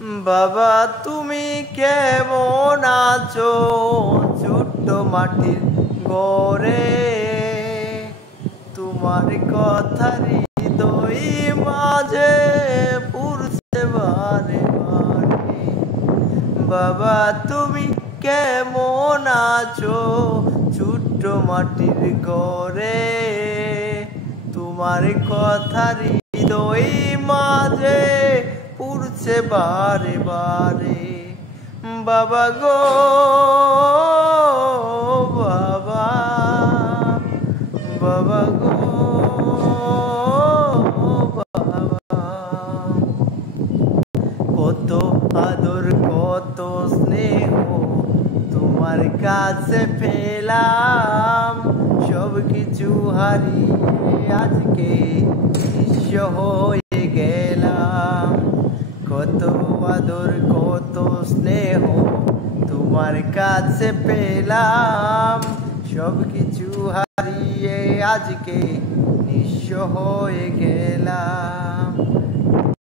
বাবা তুমি কেমন আছো ছোট্ট মাটির ঘরে, তোমার কথা হৃদয় মাঝে পুরছে বারে বারে। বাবা তুমি কেমন আছো ছোট্ট মাটির ঘরে, তোমার কথা হৃদয় মাঝে পুরছে বারে বারে। বাবা গো বাবা, বাবা গো বাবা, কত আদর কত স্নেহ তোমার কাছে পেলাম, সব কিছু হারিয়ে আজকে নিঃস্ব হয়ে গেলাম। কত আদর কত স্নেহ তোমার কাছে পেলাম, সব কিছু হারিয়ে আজকে নিঃস্ব হয়ে গেলাম।